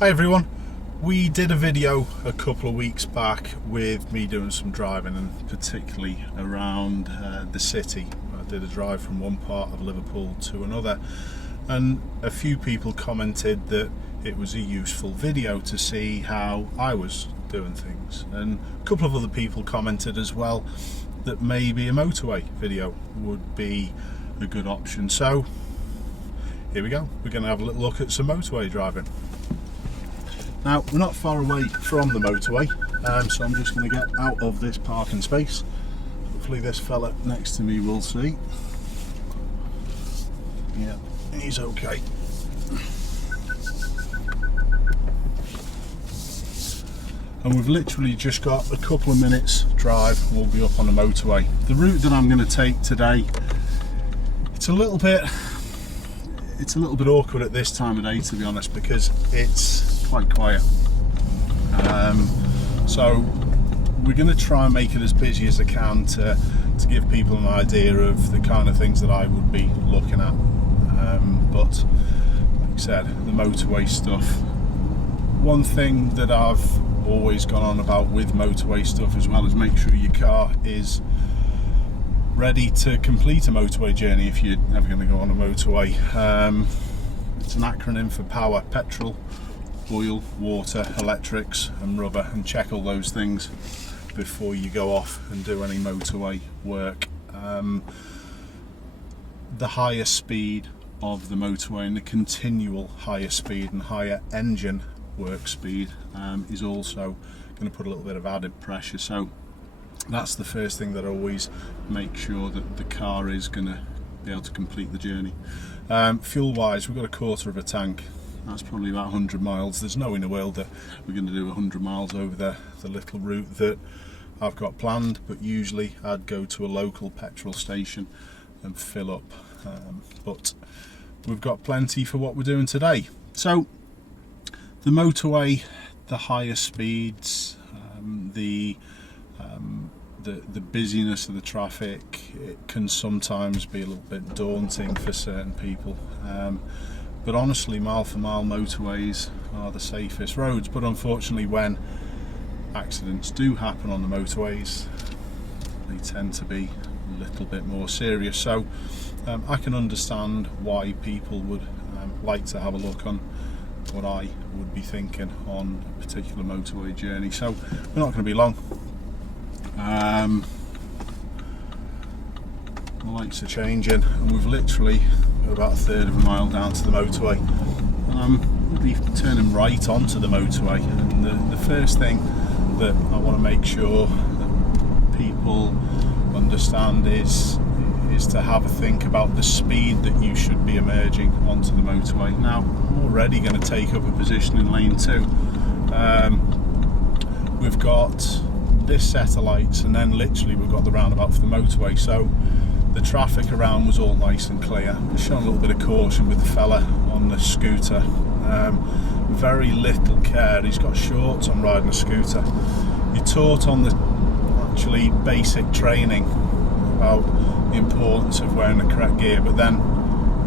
Hi everyone, we did a video a couple of weeks back with me doing some driving, and particularly around the city. I did a drive from one part of Liverpool to another, and a few people commented that it was a useful video to see how I was doing things, and a couple of other people commented as well that maybe a motorway video would be a good option. So here we go, we're going to have a little look at some motorway driving. Now, we're not far away from the motorway, so I'm just going to get out of this parking space. Hopefully this fella next to me will see. Yeah, he's okay. And we've literally just got a couple of minutes drive and we'll be up on the motorway. The route that I'm going to take today, it's a little bit awkward at this time of day, to be honest, because it's quite quiet. So we're going to try and make it as busy as I can to give people an idea of the kind of things that I would be looking at. But like I said, the motorway stuff, one thing that I've always gone on about with motorway stuff as well is make sure your car is ready to complete a motorway journey if you're ever going to go on a motorway. It's an acronym for power: petrol, oil, water, electrics and rubber, and check all those things before you go off and do any motorway work. The higher speed of the motorway and the continual higher speed and higher engine work speed is also going to put a little bit of added pressure, so that's the first thing that I always make sure that the car is going to be able to complete the journey. Fuel wise, we've got a quarter of a tank. That's probably about 100 miles. There's no in the world that we're going to do 100 miles over the little route that I've got planned, but usually I'd go to a local petrol station and fill up. But we've got plenty for what we're doing today. So the motorway, the higher speeds, the busyness of the traffic, it can sometimes be a little bit daunting for certain people. But honestly, mile for mile motorways are the safest roads. But unfortunately, when accidents do happen on the motorways, they tend to be a little bit more serious. So I can understand why people would like to have a look on what I would be thinking on a particular motorway journey. So we're not going to be long. The lights are changing and we've literally about a third of a mile down to the motorway. We'll be turning right onto the motorway, and the first thing that I want to make sure that people understand is to have a think about the speed that you should be emerging onto the motorway. Now, I'm already going to take up a position in lane 2. We've got this set of lights and then literally we've got the roundabout for the motorway, so the traffic around was all nice and clear. I've shown a little bit of caution with the fella on the scooter. Very little care. He's got shorts on riding a scooter. You're taught on the actually basic training about the importance of wearing the correct gear, but then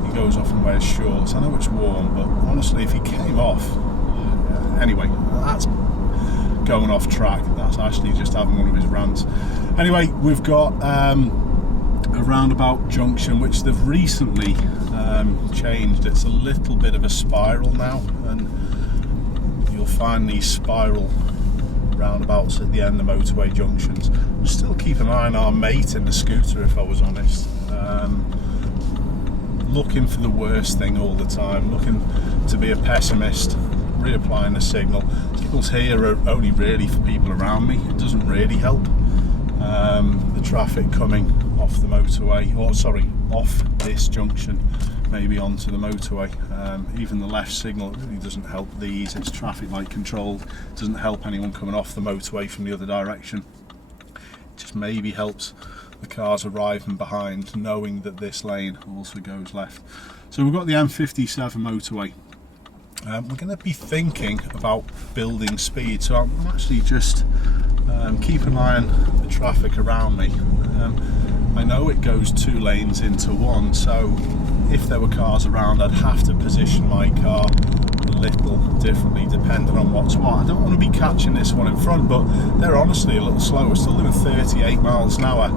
he goes off and wears shorts. I know it's warm, but honestly, if he came off, anyway, that's going off track. That's actually just having one of his rants. Anyway, we've got a roundabout junction which they've recently changed. It's a little bit of a spiral now, and you'll find these spiral roundabouts at the end of motorway junctions. I'm still keeping an eye on our mate in the scooter, if I was honest. Looking for the worst thing all the time, looking to be a pessimist, reapplying the signal. Signals here are only really for people around me. It doesn't really help. The traffic coming off the motorway, or sorry, off this junction, maybe onto the motorway. Even the left signal really doesn't help these. It's traffic light controlled. It doesn't help anyone coming off the motorway from the other direction. It just maybe helps the cars arriving behind, knowing that this lane also goes left. So we've got the M57 motorway. We're going to be thinking about building speed, so I'm actually just keep an eye on the traffic around me. I know it goes 2 lanes into one, so if there were cars around I'd have to position my car a little differently depending on what's what. I don't want to be catching this one in front, but they're honestly a little slow. We're still doing 38 miles an hour.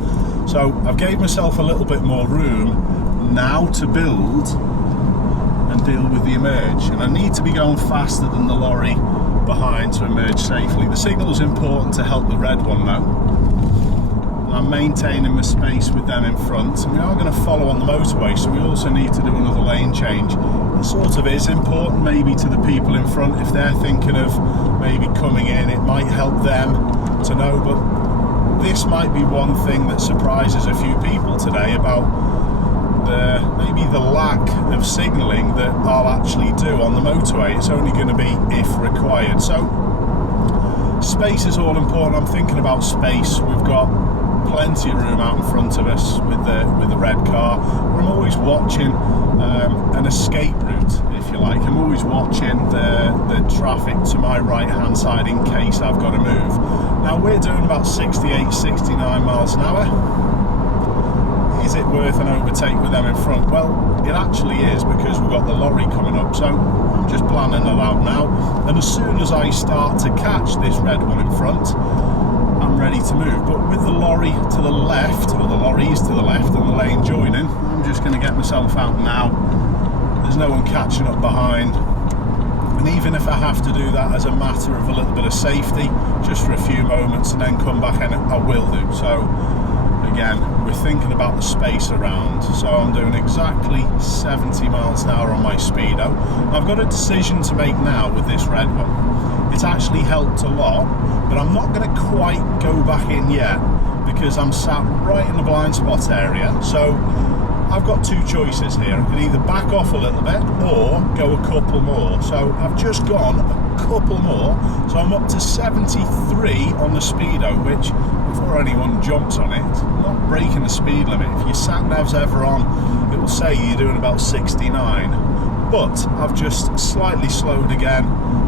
So I've gave myself a little bit more room now to build and deal with the emerge. And I need to be going faster than the lorry behind to emerge safely. The signal is important to help the red one though. I'm maintaining my space with them in front, and we are going to follow on the motorway, so we also need to do another lane change. It sort of is important maybe to the people in front. If they're thinking of maybe coming in, it might help them to know, but this might be one thing that surprises a few people today about maybe the lack of signalling that I'll actually do on the motorway. It's only going to be if required. So space is all important. I'm thinking about space. We've got plenty of room out in front of us with the red car. I'm always watching an escape route, if you like. I'm always watching the traffic to my right hand side in case I've got to move. Now we're doing about 68, 69 miles an hour. Is it worth an overtake with them in front? Well, it actually is, because we've got the lorry coming up, so I'm just planning it out now, and as soon as I start to catch this red one in front, I'm ready to move. But with the lorry to the left, or the lorries to the left and the lane joining, I'm just going to get myself out now. There's no one catching up behind, and even if I have to do that as a matter of a little bit of safety, just for a few moments and then come back in, I will do. So again, we're thinking about the space around, so I'm doing exactly 70 miles an hour on my speedo. I've got a decision to make now with this red one. It's actually helped a lot, but I'm not going to quite go back in yet because I'm sat right in the blind spot area. So I've got two choices here. I can either back off a little bit or go a couple more. So I've just gone a couple more, so I'm up to 73 on the speedo, which before anyone jumps on it, I'm not breaking the speed limit. If your sat nav's ever on, it will say you're doing about 69, but I've just slightly slowed again,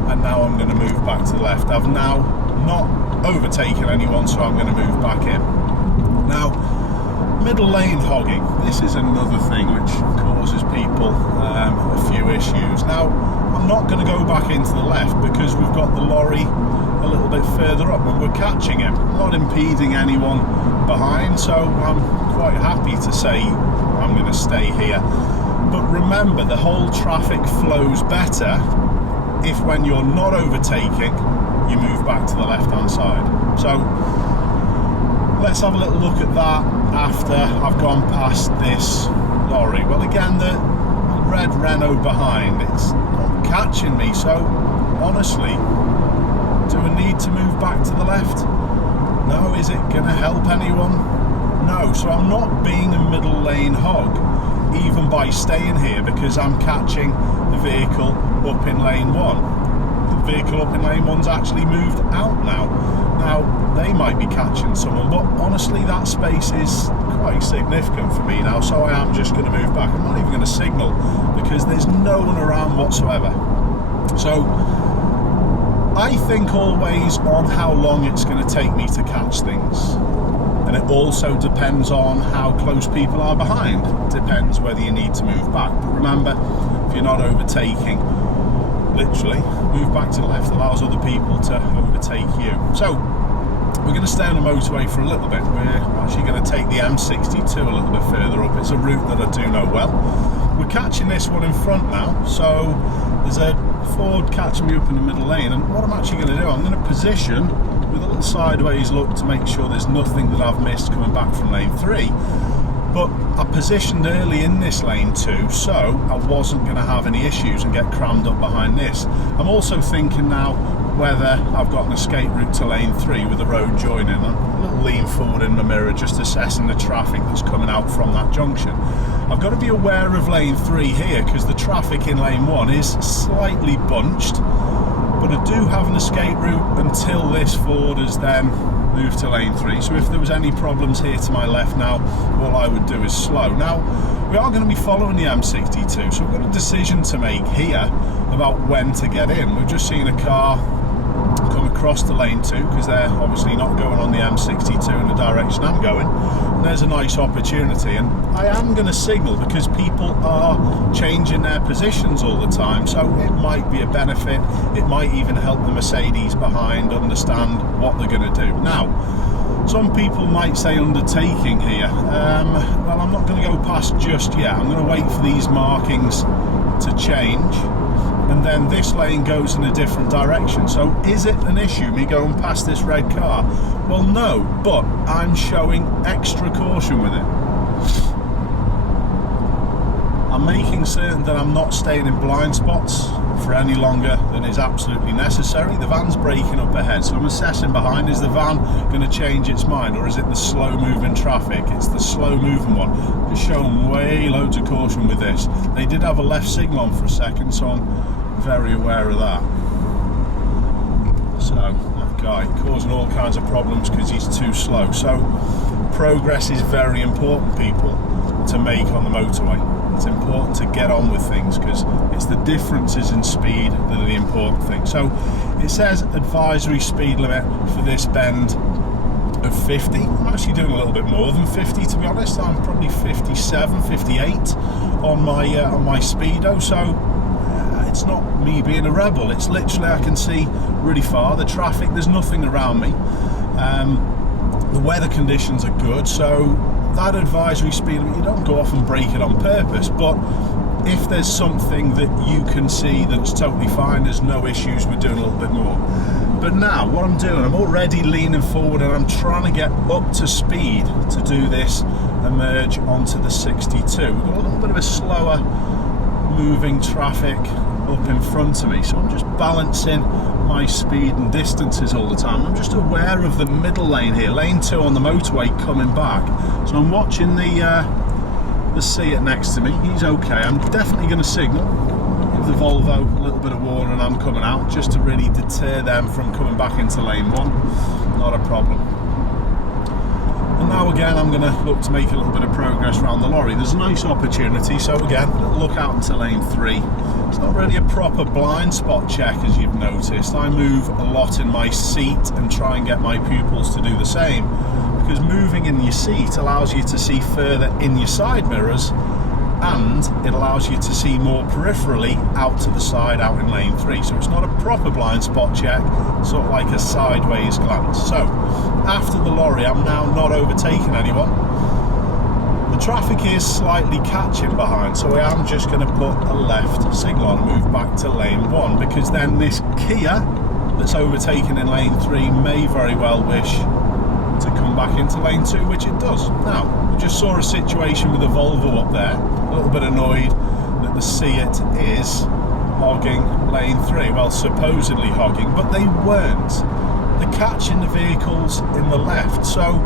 and now I'm going to move back to the left. I've now not overtaken anyone, so I'm going to move back in. Now, middle lane hogging, this is another thing which causes people a few issues. Now, I'm not going to go back into the left because we've got the lorry a little bit further up and we're catching him. I'm not impeding anyone behind, so I'm quite happy to say I'm going to stay here. But remember, the whole traffic flows better if, when you're not overtaking, you move back to the left hand side. So let's have a little look at that after I've gone past this lorry. Well, again, the red Renault behind, it's not catching me, so honestly, do I need to move back to the left? No. Is it going to help anyone? No. So I'm not being a middle lane hog, even by staying here, because I'm catching the vehicle up in lane one. The vehicle up in lane one's actually moved out now. Now, they might be catching someone, but honestly, that space is quite significant for me now, so I am just going to move back. I'm not even going to signal because there's no one around whatsoever. So I think always on how long it's going to take me to catch things, and it also depends on how close people are behind. It depends whether you need to move back, but remember, if you're not overtaking, literally move back to the left, allows other people to overtake you. So we're going to stay on the motorway for a little bit. We're actually going to take the M62 a little bit further up. It's a route that I do know well. We're catching this one in front now, so there's a Ford catching me up in the middle lane, and what I'm actually going to do, I'm going to position with a little sideways look to make sure there's nothing that I've missed coming back from lane 3. But I positioned early in this lane 2, so I wasn't going to have any issues and get crammed up behind this. I'm also thinking now whether I've got an escape route to lane 3 with the road joining. I'm a little lean forward in the mirror, just assessing the traffic that's coming out from that junction. I've got to be aware of lane 3 here because the traffic in lane 1 is slightly bunched, but I do have an escape route until this Ford has then moved to lane 3. So if there was any problems here to my left now, all I would do is slow. Now, we are going to be following the M62, so we've got a decision to make here about when to get in. We've just seen a car come across to lane 2 because they're obviously not going on the M62 in the direction I'm going. And there's a nice opportunity, and I am going to signal because people are changing their positions all the time, so it might be a benefit. It might even help the Mercedes behind understand what they're going to do. Now, some people might say undertaking here. Well, I'm not going to go past just yet. I'm going to wait for these markings to change, and then this lane goes in a different direction. So is it an issue me going past this red car? Well, no, but I'm showing extra caution with it. I'm making certain that I'm not staying in blind spots for any longer than is absolutely necessary. The van's braking up ahead, so I'm assessing behind. Is the van going to change its mind, or is it the slow moving traffic? It's the slow moving one. I'm showing way loads of caution with this. They did have a left signal on for a second, so I'm very aware of that. So that guy causing all kinds of problems because he's too slow. So progress is very important, people, to make on the motorway. It's important to get on with things because it's the differences in speed that are the important thing. So it says advisory speed limit for this bend of 50. I'm actually doing a little bit more than 50, to be honest. I'm probably 57, 58 on my speedo. So it's not me being a rebel. It's literally, I can see really far. The traffic, there's nothing around me. The weather conditions are good, so that advisory speed limit, you don't go off and break it on purpose, but if there's something that you can see that's totally fine, there's no issues with doing a little bit more. But now what I'm doing, I'm already leaning forward and I'm trying to get up to speed to do this emerge onto the 62. We've got a little bit of a slower moving traffic up in front of me, so I'm just balancing my speed and distances all the time. I'm just aware of the middle lane here, lane 2 on the motorway coming back. So I'm watching the Seat next to me. He's okay. I'm definitely going to signal, give the Volvo a little bit of warning I'm coming out, just to really deter them from coming back into lane 1. Not a problem. And now again, I'm going to look to make a little bit of progress around the lorry. There's a nice opportunity, so again, look out into lane 3. It's not really a proper blind spot check, as you've noticed. I move a lot in my seat and try and get my pupils to do the same, because moving in your seat allows you to see further in your side mirrors, and it allows you to see more peripherally out to the side, out in lane 3. So it's not a proper blind spot check, sort of like a sideways glance. So after the lorry, I'm now not overtaking anyone. The traffic is slightly catching behind, so I am just going to put a left signal on and move back to lane 1, because then this Kia that's overtaken in lane 3 may very well wish to come back into lane 2, which it does. Now, we just saw a situation with the Volvo up there, a little bit annoyed that the Seat is hogging lane 3, well, supposedly hogging, but they weren't. They're catching the vehicles in the left, so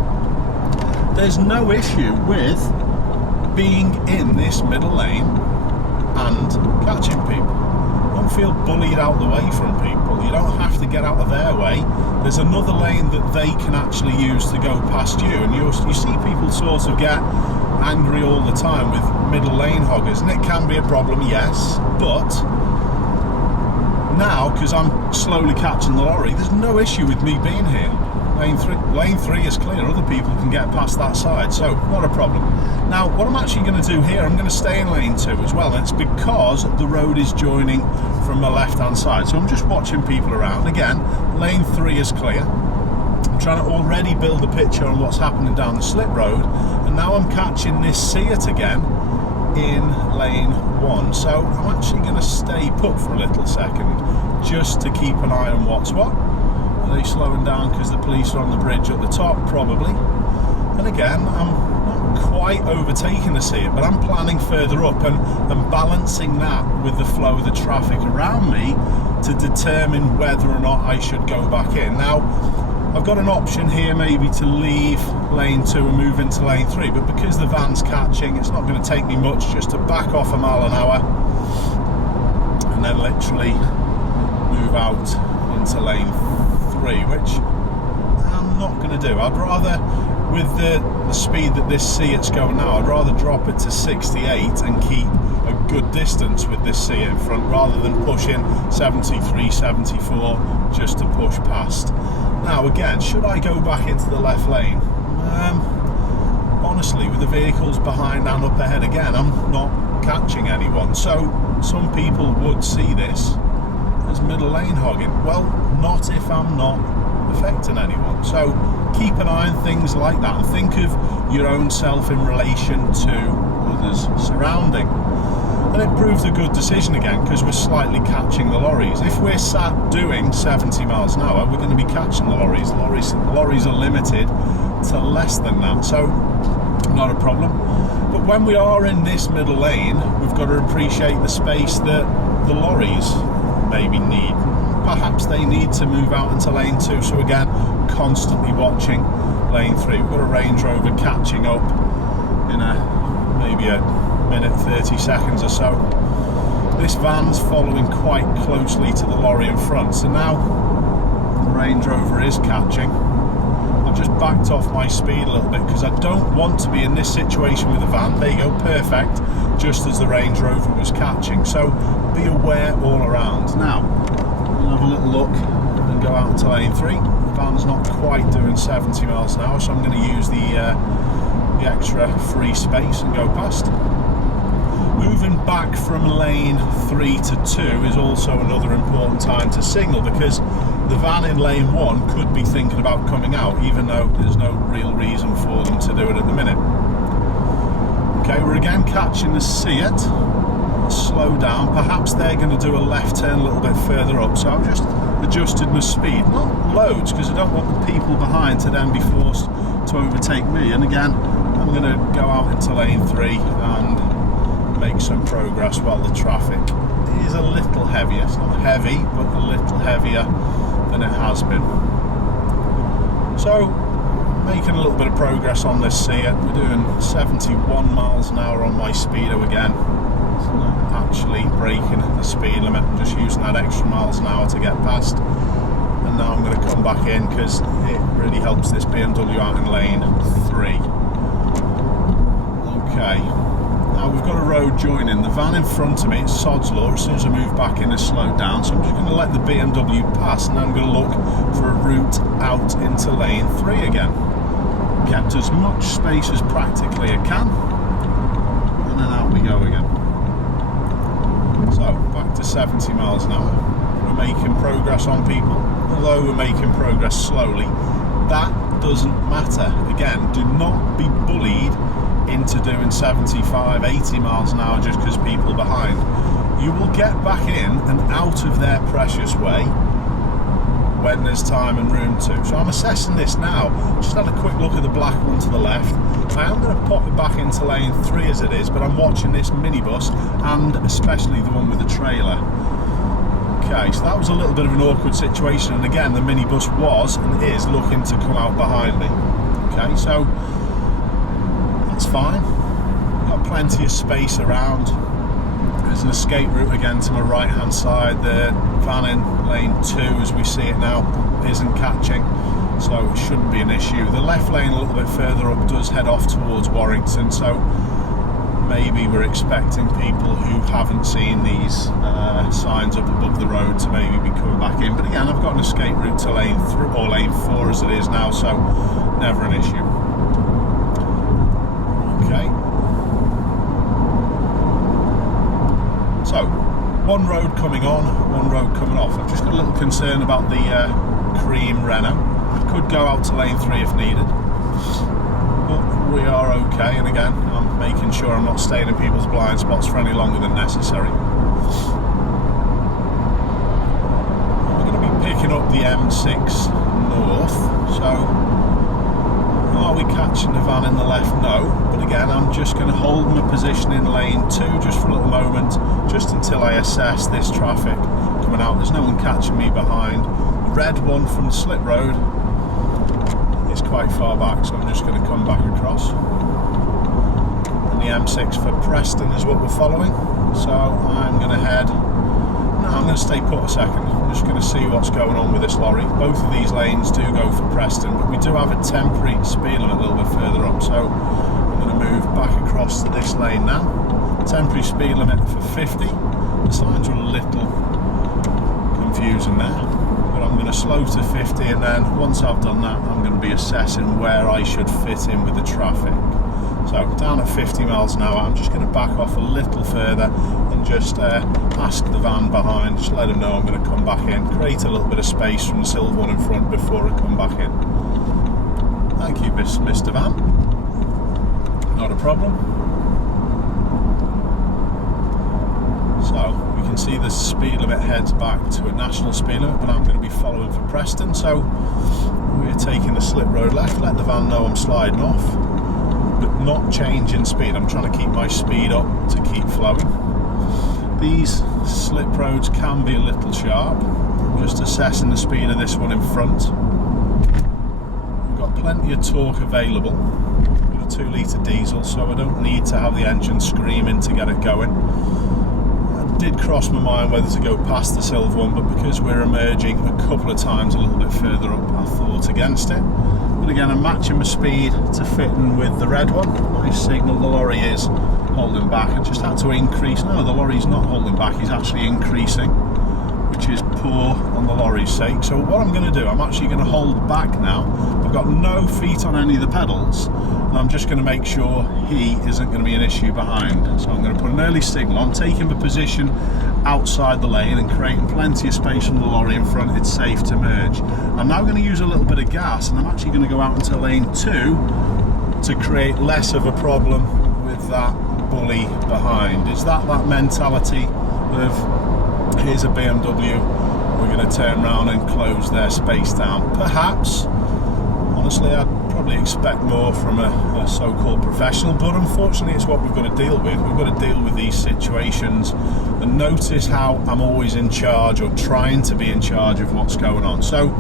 there's no issue with being in this middle lane and catching people. Don't feel bullied out the way from people. You don't have to get out of their way. There's another lane that they can actually use to go past you, and you see people sort of get angry all the time with middle lane hoggers, and it can be a problem, yes, but now, because I'm slowly catching the lorry, there's no issue with me being here. Lane 3 is clear, other people can get past that side, so not a problem. Now, what I'm actually going to do here, I'm going to stay in lane 2 as well, and it's because the road is joining from the left hand side, so I'm just watching people around. Again, lane 3 is clear. I'm trying to already build a picture on what's happening down the slip road, and now I'm catching this Seat again in lane 1, so I'm actually going to stay put for a little second just to keep an eye on what's what. Are they slowing down because the police are on the bridge at the top? Probably. And again, I'm not quite overtaking the Seat, but I'm planning further up and balancing that with the flow of the traffic around me to determine whether or not I should go back in. Now, I've got an option here maybe to leave lane 2 and move into lane 3, but because the van's catching, it's not going to take me much just to back off a mile an hour and then literally move out into lane 3, which I'm not going to do. I'd rather, with the speed that this Seat's going now, I'd rather drop it to 68 and keep a good distance with this Seat in front, rather than pushing 73, 74 just to push past. Now again, should I go back into the left lane? Honestly, with the vehicles behind and up ahead, again, I'm not catching anyone. So some people would see this as middle lane hogging. Well, not if I'm not affecting anyone. So keep an eye on things like that and think of your own self in relation to others surrounding. And it proves a good decision again, because we're slightly catching the lorries. If we're sat doing 70 miles an hour, we're going to be catching the lorries. Lorries are limited to less than that, so not a problem. But when we are in this middle lane, we've got to appreciate the space that the lorries maybe need. Perhaps they need to move out into lane 2, so again, constantly watching lane 3. We've got a Range Rover catching up in maybe a minute 30 seconds or so. This van's following quite closely to the lorry in front, so now the Range Rover is catching. I've just backed off my speed a little bit because I don't want to be in this situation with the van. There you go, perfect, just as the Range Rover was catching. So be aware all around. Now we'll have a little look and go out into lane 3. The van's not quite doing 70 miles an hour, so I'm going to use the extra free space and go past. Moving back from lane 3 to 2 is also another important time to signal, because the van in lane 1 could be thinking about coming out, even though there's no real reason for them to do it at the minute. Okay, we're again catching the Seat. Slow down. Perhaps they're going to do a left turn a little bit further up, so I've just adjusted my speed. Not loads, because I don't want the people behind to then be forced to overtake me. And again, I'm going to go out into lane 3 and make some progress while the traffic is a little heavier. It's not heavy, but a little heavier than it has been. So making a little bit of progress on this Seat. We're doing 71 miles an hour on my speedo again. It's not actually breaking the speed limit, I'm just using that extra miles an hour to get past. And now I'm going to come back in because it really helps this BMW out in lane 3. Okay. Now we've got a road joining. The van in front of me, it's sod's law, as soon as I move back in, it's slowed down. So I'm just going to let the BMW pass, and then I'm going to look for a route out into lane 3 again. Kept as much space as practically I can, and then out we go again. So back to 70 miles an hour. We're making progress on people, although we're making progress slowly. That doesn't matter. Again, do not be bullied into doing 75, 80 miles an hour just because people behind. You will get back in and out of their precious way when there's time and room to. So I'm assessing this now. Just had a quick look at the black one to the left. I am going to pop it back into lane 3 as it is, but I'm watching this minibus, and especially the one with the trailer. Okay, so that was a little bit of an awkward situation, and again the minibus was and is looking to come out behind me. Okay, so that's fine. Got plenty of space around. There's an escape route again to my right hand side. The van in lane 2, as we see it now, isn't catching, so it shouldn't be an issue. The left lane a little bit further up does head off towards Warrington, so maybe we're expecting people who haven't seen these signs up above the road to maybe be coming back in. But again, I've got an escape route to lane 3 or lane 4 as it is now, so never an issue. Okay. So, one road coming on, one road coming off. I've just got a little concern about the cream Renault. I could go out to lane 3 if needed, but we are okay. And again, I'm making sure I'm not staying in people's blind spots for any longer than necessary. We're going to be picking up the M6 north, so are we catching the van in the left? No, but again, I'm just going to hold my position in lane 2 just for a little moment, just until I assess this traffic coming out. There's no one catching me behind. The red one from the slip road is quite far back, so I'm just going to come back across. And the M6 for Preston is what we're following, so I'm going to head. No, I'm going to stay put a second. I'm just going to see what's going on with this lorry. Both of these lanes do go for Preston, but we do have a temporary speed limit a little bit further up, so I'm going to move back across to this lane now. temporary speed limit for 50. The signs are a little confusing there, but I'm going to slow to 50, and then once I've done that, I'm going to be assessing where I should fit in with the traffic. So down at 50 miles an hour, I'm just going to back off a little further and just ask the van behind, just let them know I'm going to come back in, create a little bit of space from the silver one in front before I come back in. Thank you, Mr. Van. Not a problem. So we can see the speed limit heads back to a national speed limit, but I'm going to be following for Preston, so we're taking the slip road left. Let the van know I'm sliding off, but not changing speed. I'm trying to keep my speed up to keep flowing. These slip roads can be a little sharp. I'm just assessing the speed of this one in front. We've got plenty of torque available with a 2-litre diesel, so I don't need to have the engine screaming to get it going. It did cross my mind whether to go past the silver one, but because we're emerging a couple of times a little bit further up, I thought against it. But again, I'm matching my speed to fit in with the red one. Nice signal, the lorry is holding back. I just had to increase. No, the lorry's not holding back, he's actually increasing, which is poor on the lorry's sake. So what I'm going to do, I'm actually going to hold back now. I've got no feet on any of the pedals, and I'm just going to make sure he isn't going to be an issue behind. So I'm going to put an early signal on, taking the position outside the lane and creating plenty of space from the lorry in front. It's safe to merge. I'm now going to use a little bit of gas, and I'm actually going to go out into lane 2 to create less of a problem with that bully behind. Is that mentality of here's a BMW, we're going to turn around and close their space down? Perhaps. Honestly, I'd probably expect more from a so-called professional, but unfortunately it's what we've got to deal with. We've got to deal with these situations and notice how I'm always in charge, or trying to be in charge of what's going on. So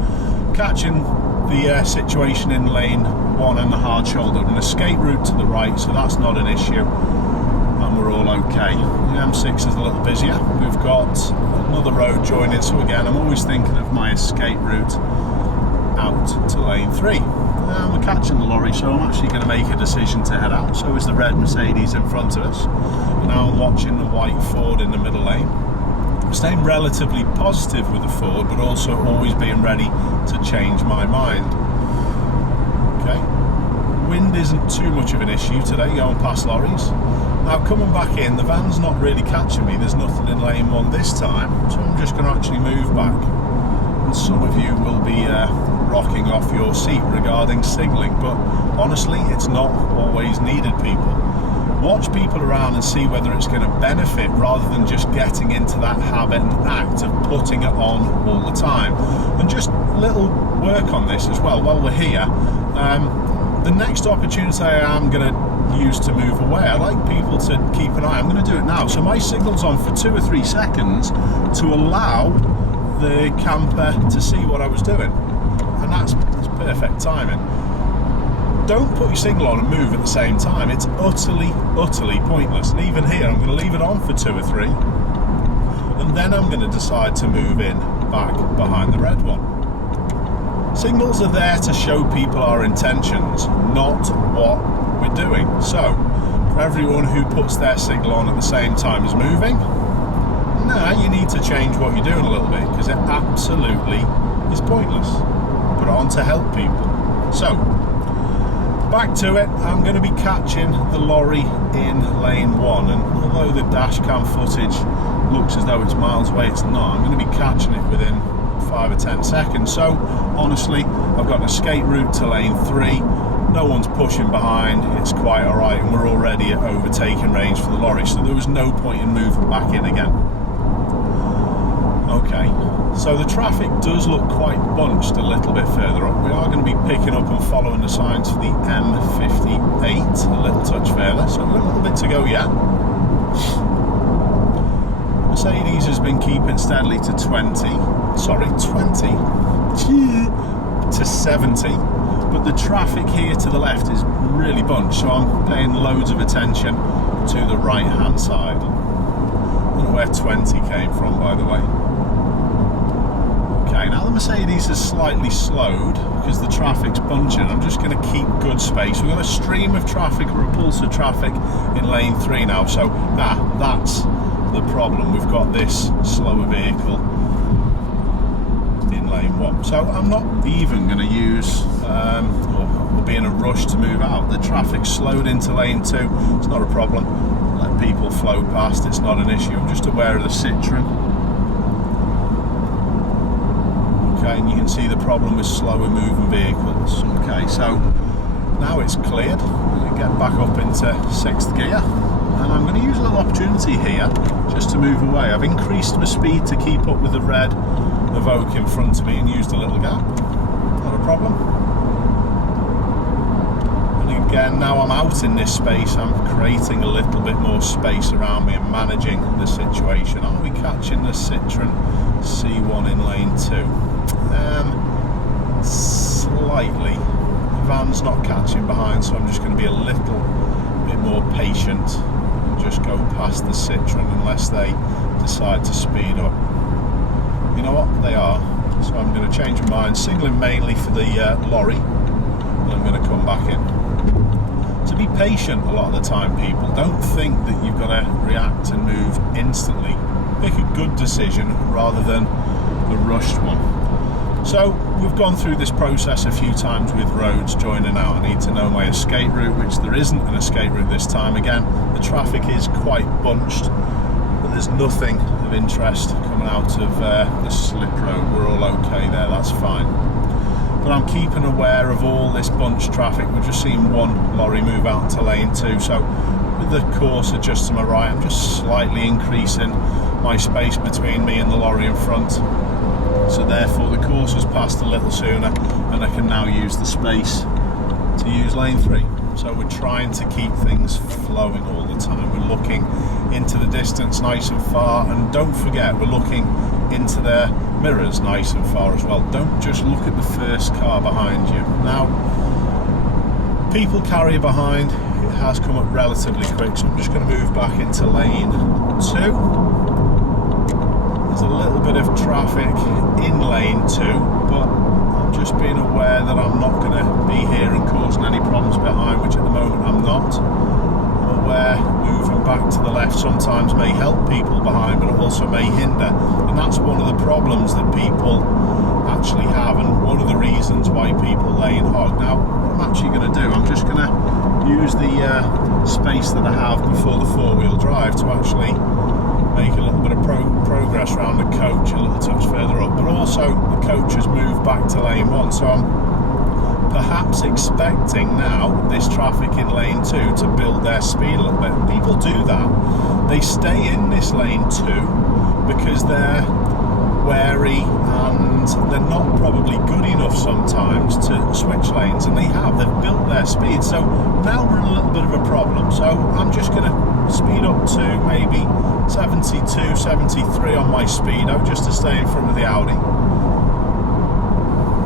catching the situation in lane 1 and the hard shoulder, an escape route to the right, so that's not an issue, and we're all okay. The M6 is a little busier. We've got another road joining, so again, I'm always thinking of my escape route out to lane 3. And we're catching the lorry, so I'm actually going to make a decision to head out. So is the red Mercedes in front of us. Now I'm watching the white Ford in the middle lane. I'm staying relatively positive with the Ford, but also always being ready to change my mind. Okay, wind isn't too much of an issue today going past lorries. Now coming back in, the van's not really catching me. There's nothing in lane 1 this time, so I'm just going to actually move back. And some of you will be rocking off your seat regarding signalling, but honestly, it's not always needed, people. Watch people around and see whether it's going to benefit, rather than just getting into that habit and act of putting it on all the time. And just little work on this as well while we're here. The next opportunity I am going to use to move away, I like people to keep an eye. I'm going to do it now. So my signal's on for 2 or 3 seconds to allow the camper to see what I was doing, and that's perfect timing. Don't put your signal on and move at the same time. It's utterly pointless. And even here, I'm going to leave it on for 2 or 3, and then I'm going to decide to move in back behind the red one. Signals are there to show people our intentions, not what we're doing. So for everyone who puts their signal on at the same time as moving, now you need to change what you're doing a little bit, because it absolutely is pointless. Put it on to help people. So back to it. I'm going to be catching the lorry in lane 1, and although the dash cam footage looks as though it's miles away, it's not. I'm going to be catching it within 5 or 10 seconds. So honestly, I've got an escape route to lane 3. No one's pushing behind, it's quite alright, and we're already at overtaking range for the lorry, so there was no point in moving back in again. Okay, so the traffic does look quite bunched a little bit further up. We are going to be picking up and following the signs for the M58 a little touch further, so we've got a little bit to go yet. Mercedes has been keeping steadily to 20 to 70, but the traffic here to the left is really bunched, so I'm paying loads of attention to the right hand side. I don't know where 20 came from, by the way. Okay, now the Mercedes has slightly slowed because the traffic's bunching, I'm just going to keep good space. We've got a stream of traffic, a repulsive traffic in lane 3 now, so that's the problem. We've got this slower vehicle in lane 1, so I'm not even going to use or be in a rush to move out. The traffic's slowed into lane 2, it's not a problem. Let people flow past, it's not an issue. I'm just aware of the Citroen. Okay, and you can see the problem with slower moving vehicles. Okay, so now it's cleared. I'm going to get back up into 6th gear, and I'm going to use a little opportunity here just to move away. I've increased my speed to keep up with the red Evoque in front of me and used a little gap. Not a problem. And again, now I'm out in this space, I'm creating a little bit more space around me and managing the situation. Are we catching the Citroen C1 in lane 2? Slightly. The van's not catching behind, so I'm just going to be a little bit more patient and just go past the Citroen unless they decide to speed up. You know what? They are. So I'm going to change my mind, signalling mainly for the lorry, and I'm going to come back in. So be patient a lot of the time, people. Don't think that you've got to react and move instantly. Make a good decision rather than a rushed one. So we've gone through this process a few times with roads joining out. I need to know my escape route, which there isn't an escape route this time. Again, the traffic is quite bunched, but there's nothing of interest coming out of the slip road. We're all okay there, that's fine. But I'm keeping aware of all this bunched traffic. We've just seen one lorry move out to lane 2, so with the Corsa just to my right, I'm just slightly increasing my space between me and the lorry in front. So therefore the Corsa's passed a little sooner, and I can now use the space to use lane 3. So we're trying to keep things flowing all the time. We're looking into the distance nice and far, and don't forget we're looking into their mirrors nice and far as well. Don't just look at the first car behind you. Now, people carry behind, it has come up relatively quick, so I'm just going to move back into lane 2. There's a little bit of traffic in lane 2, but I'm just being aware that I'm not going to be here and causing any problems behind, which at the moment I'm not. I'm aware moving back to the left sometimes may help people behind, but it also may hinder, and that's one of the problems that people actually have, and one of the reasons why people lane hog. Now, what I'm actually going to do, I'm just going to use the space that I have before the 4-wheel drive to actually make a little bit of progress around the coach a little touch further up, but also the coach has moved back to lane 1, so I'm perhaps expecting now this traffic in lane 2 to build their speed a little bit. And people do that. They stay in this lane 2 because they're wary and they're not probably good enough sometimes to switch lanes, and they've built their speed. So now we're in a little bit of a problem, so I'm just going to speed up to maybe 72, 73 on my speedo just to stay in front of the Audi.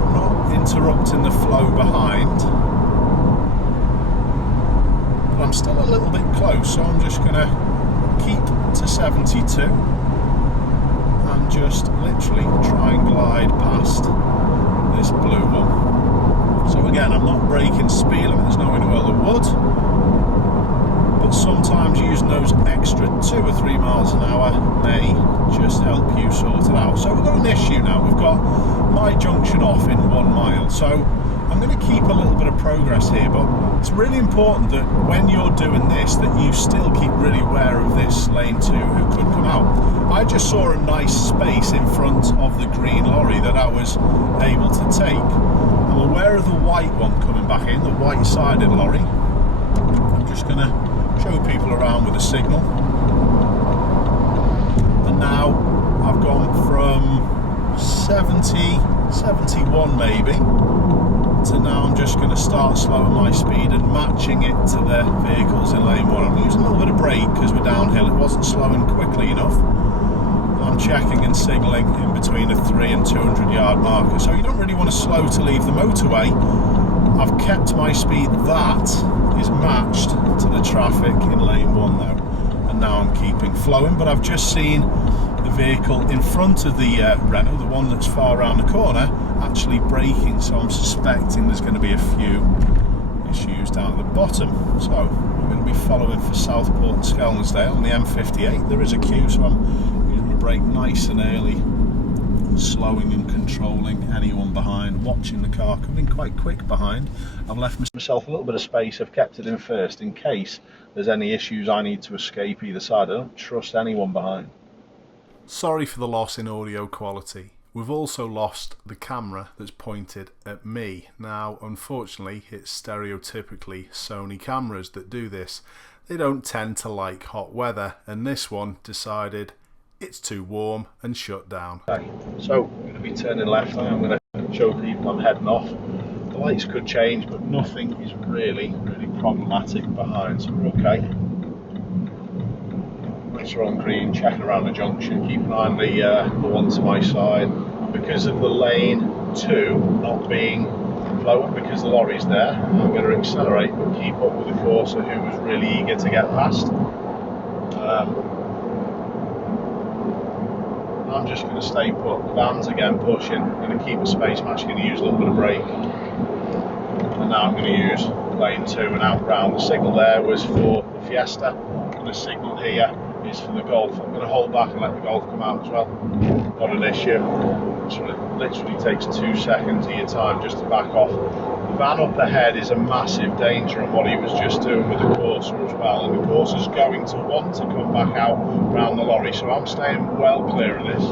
I'm not interrupting the flow behind, but I'm still a little bit close, so I'm just going to keep to 72 and just literally try and glide past this blue one. So again, I'm not braking speed limit, there's no way in the world I would, but sometimes using those extra 2 or 3 miles an hour may just help you sort it out. So we've got an issue now. We've got my junction off in 1 mile, so I'm going to keep a little bit of progress here, but it's really important that when you're doing this that you still keep really aware of this lane 2 who could come out. I just saw a nice space in front of the green lorry that I was able to take. I'm aware of the white one coming back in, the white-sided lorry. I'm just going to show people around with a signal. And now I've gone from 70, 71 maybe, to now I'm just going to start slowing my speed and matching it to the vehicles in lane 1. I'm using a little bit of brake because we're downhill. It wasn't slowing quickly enough. I'm checking and signalling in between a 300 and 200 yard marker. So you don't really want to slow to leave the motorway. I've kept my speed. That is matched to the traffic in lane 1 though. And now I'm keeping flowing, but I've just seen the vehicle in front of the Renault, the one that's far around the corner, actually braking, so I'm suspecting there's going to be a few issues down at the bottom. So we're going to be following for Southport and Skelmersdale on the M58. There is a queue, so I'm using the brake nice and early, slowing and controlling anyone behind, watching the car coming quite quick behind. I've left myself a little bit of space. I've kept it in first in case there's any issues I need to escape either side. I don't trust anyone behind. Sorry for the loss in audio quality. We've also lost the camera that's pointed at me. Now, unfortunately, it's stereotypically Sony cameras that do this. They don't tend to like hot weather, and this one decided it's too warm and shut down. Okay, so I'm going to be turning left. I'm going to show people I'm heading off. The lights could change, but nothing is really problematic behind, so we're okay. Once we're on green, checking around the junction, keep an eye on the one to my side. Because of the lane 2 not being flowing, because the lorry's there, I'm going to accelerate but keep up with the Corsa, who was really eager to get past. I'm just going to stay put. The van's again pushing. I'm going to keep the space. I'm actually going to use a little bit of brake. And now I'm going to use lane 2 and out round. The signal there was for the Fiesta, and the signal here is for the Golf. I'm going to hold back and let the Golf come out as well. Not an issue. It literally takes 2 seconds of your time just to back off. The van up ahead is a massive danger on what he was just doing with the Corsa as well, and the Corsa's going to want to come back out around the lorry, so I'm staying well clear of this.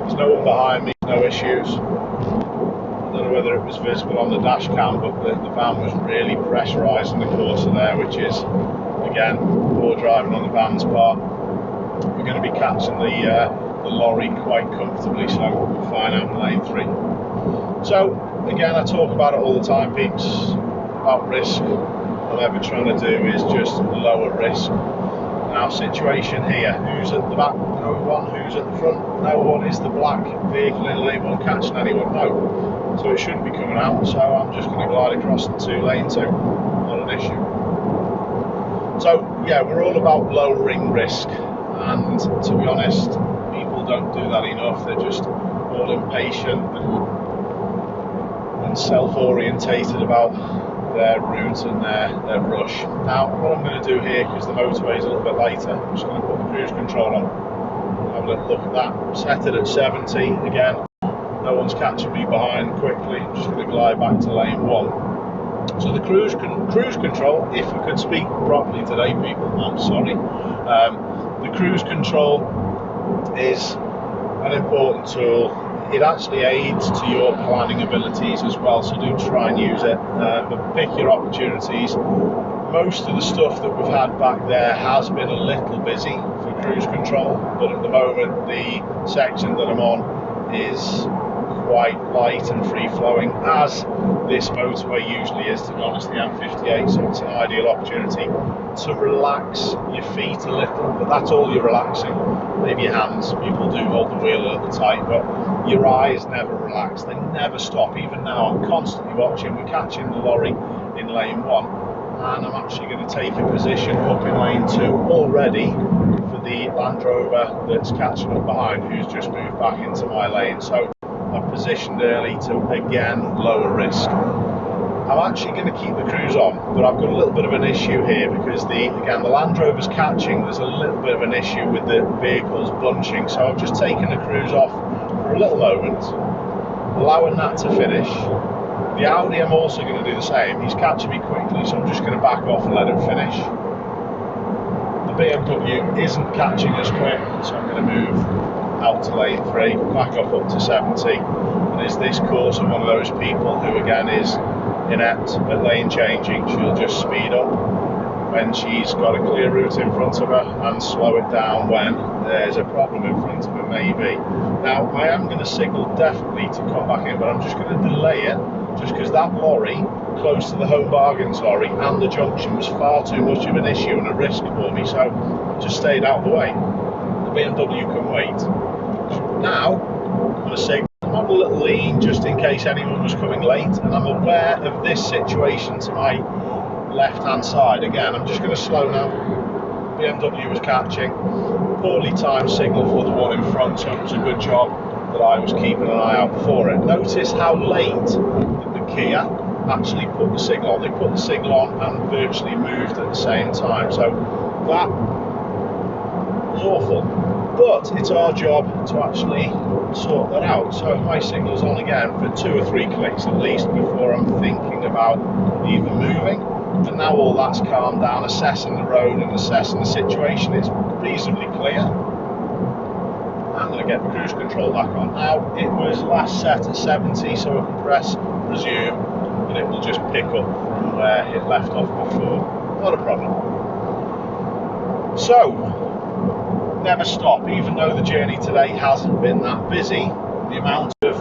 There's no one behind me, no issues. I don't know whether it was visible on the dash cam, but the van was really pressurising the Corsa there, which is, again, poor driving on the van's part. We're going to be catching the lorry quite comfortably, so we'll find out in lane 3. So again, I talk about it all the time, peeps, about risk. What I'm ever trying to do is just lower risk. Now, situation here, who's at the back? No one. Who's at the front? No one. Is the black vehicle in lane 1 catching anyone? No. So it shouldn't be coming out, so I'm just going to glide across into lane 2. Not an issue. So yeah, we're all about lowering risk, and to be honest, people don't do that enough. They're just all impatient and self-orientated about their route and their rush. Now, what I'm going to do here, because the motorway is a little bit lighter, I'm just going to put the cruise control on. Have a little look at that. Set it at 70 again. No one's catching me behind quickly. I'm just going to glide back to lane 1. So the cruise control, if I could speak properly today, people, I'm sorry. The cruise control is an important tool. It actually aids to your planning abilities as well, so do try and use it, but pick your opportunities. Most of the stuff that we've had back there has been a little busy for cruise control, but at the moment the section that I'm on is quite light and free flowing, as this motorway usually is, to be honest, the M58, so it's an ideal opportunity to relax your feet a little, but that's all you're relaxing. Maybe your hands, people do hold the wheel a little tight, but your eyes never relax, they never stop. Even now I'm constantly watching. We're catching the lorry in lane 1, and I'm actually going to take a position up in lane 2 already for the Land Rover that's catching up behind, who's just moved back into my lane. So I've positioned early to again lower risk. I'm actually going to keep the cruise on, but I've got a little bit of an issue here because the Land Rover's catching. There's a little bit of an issue with the vehicles bunching, so I've just taken the cruise off for a little moment, allowing that to finish. The Audi, I'm also going to do the same. He's catching me quickly, so I'm just going to back off and let him finish. The BMW isn't catching us quick, so I'm going to move out to lane 3, back off up to 70. And is this Corsa one of those people who again is inept at lane changing? She'll just speed up when she's got a clear route in front of her and slow it down when there's a problem in front of her, maybe. Now, I am going to signal definitely to come back in, but I'm just going to delay it, just because that lorry close to the Home Bargains lorry and the junction was far too much of an issue and a risk for me, so I just stayed out of the way. The BMW can wait. Now, I'm going to signal. I'm on a little lean just in case anyone was coming late, and I'm aware of this situation to my left hand side. Again, I'm just going to slow now. BMW was catching. poorly timed signal for the one in front, so it was a good job that I was keeping an eye out for it. Notice how late the Kia actually put the signal on. They put the signal on and virtually moved at the same time, so that was awful. But it's our job to actually sort that out. So my signal's on again for 2 or 3 clicks at least before I'm thinking about even moving. And now all that's calmed down, assessing the road and assessing the situation, it's reasonably clear. I'm going to get the cruise control back on. Now, it was last set at 70, so I can press resume and it will just pick up from where it left off before. Not a problem. So, never stop. Even though the journey today hasn't been that busy, the amount of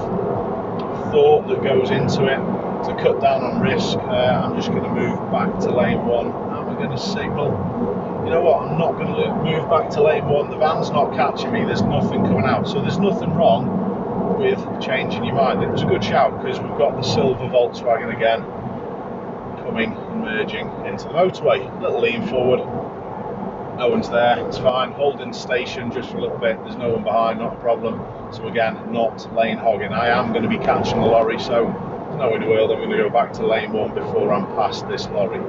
thought that goes into it to cut down on risk, I'm just going to move back to lane 1 and we're going to signal. You know what, I'm not going to move back to lane 1, the van's not catching me, there's nothing coming out, so there's nothing wrong with changing your mind. It was a good shout because we've got the silver Volkswagen again coming and merging into the motorway. Little lean forward, no one's there, it's fine. Holding station just for a little bit, there's no one behind, not a problem. So again, not lane hogging. I am going to be catching the lorry, so there's no in the world I'm going to go back to lane 1 before I'm past this lorry.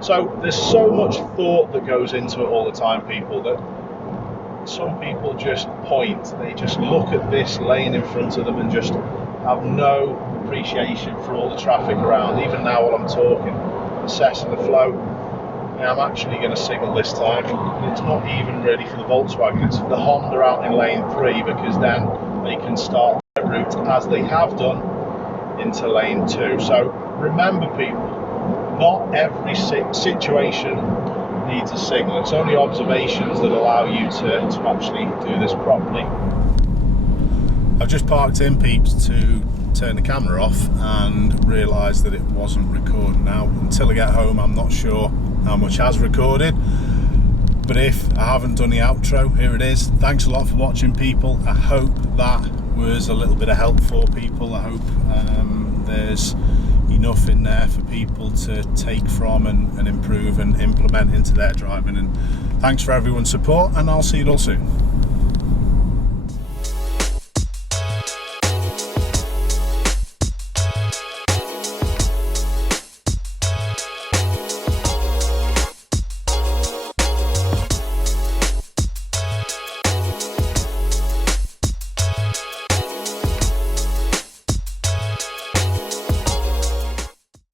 So there's so much thought that goes into it all the time, people, that some people just point, they just look at this lane in front of them and just have no appreciation for all the traffic around. Even now while I'm talking, assessing the flow, I'm actually going to signal this time. It's not even really for the Volkswagen, it's for the Honda out in lane 3, because then they can start their route as they have done into lane 2. So remember, people, not every situation needs a signal. It's only observations that allow you to actually do this properly. I've just parked in, peeps, to turn the camera off and realised that it wasn't recording. Now, until I get home, I'm not sure how much has recorded, but if I haven't done the outro, here it is. Thanks a lot for watching, people. I hope that was a little bit of help for people. I hope there's enough in there for people to take from and improve and implement into their driving. And thanks for everyone's support, and I'll see you all soon.